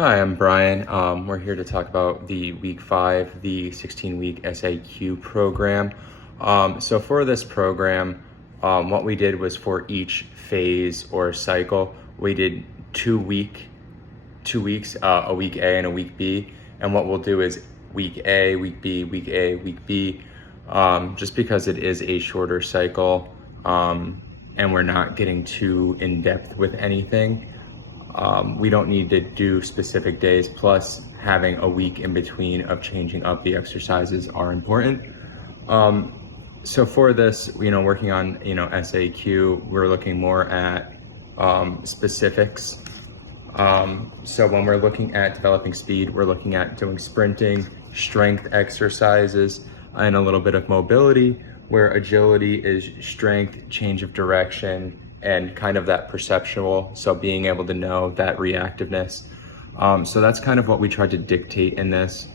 Hi, I'm Brian. We're here to talk about the week 5, the 16-week SAQ program. So for this program, what we did was for each phase or cycle, we did 2 weeks, a week A and a week B. And what we'll do is week A, week B, week A, week B, just because it is a shorter cycle, and we're not getting too in depth with anything. We don't need to do specific days, plus having a week in between of changing up the exercises are important. So for this, working on, SAQ, we're looking more at specifics. So when we're looking at developing speed, we're looking at doing sprinting, strength exercises, and a little bit of mobility, where agility is strength, change of direction, and kind of that perceptual, so being able to know that reactiveness. So that's kind of what we tried to dictate in this.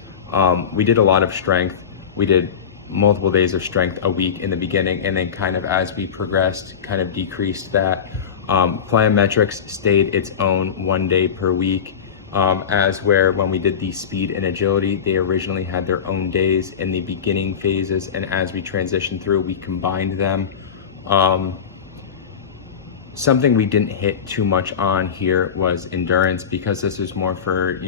We did a lot of strength. We did multiple days of strength a week in the beginning, and then kind of as we progressed, kind of decreased that. Plyometrics stayed its own 1 day per week, as where when we did the speed and agility, they originally had their own days in the beginning phases, and as we transitioned through, we combined them. Something we didn't hit too much on here was endurance, because this is more for,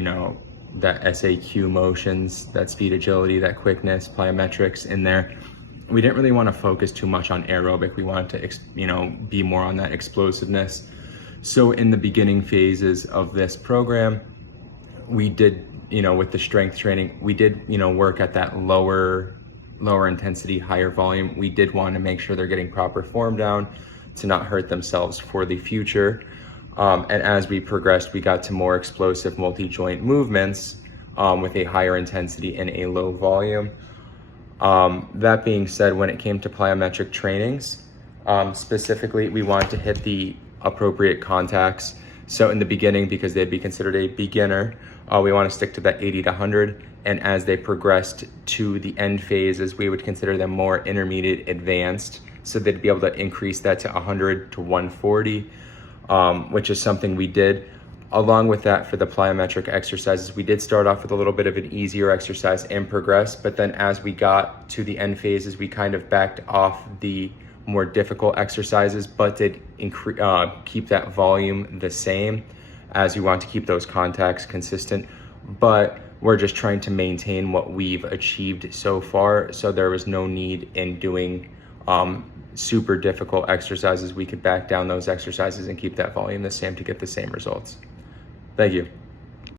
that SAQ motions, that speed, agility, that quickness, plyometrics in there. We didn't really want to focus too much on aerobic. We wanted to, be more on that explosiveness. So in the beginning phases of this program, we did, with the strength training, we did, work at that lower intensity, higher volume. We did want to make sure they're getting proper form down to not hurt themselves for the future. And as we progressed, we got to more explosive multi-joint movements with a higher intensity and a low volume. That being said, when it came to plyometric trainings, specifically, we wanted to hit the appropriate contacts. So in the beginning, because they'd be considered a beginner, we want to stick to that 80 to 100. And as they progressed to the end phases, we would consider them more intermediate, advanced. So they'd be able to increase that to 100 to 140, which is something we did. Along with that, for the plyometric exercises, we did start off with a little bit of an easier exercise and progress, but then as we got to the end phases, we kind of backed off the more difficult exercises, but did keep that volume the same, as we want to keep those contacts consistent. But we're just trying to maintain what we've achieved so far, so there was no need in doing super difficult exercises. We could back down those exercises and keep that volume the same to get the same results. Thank you.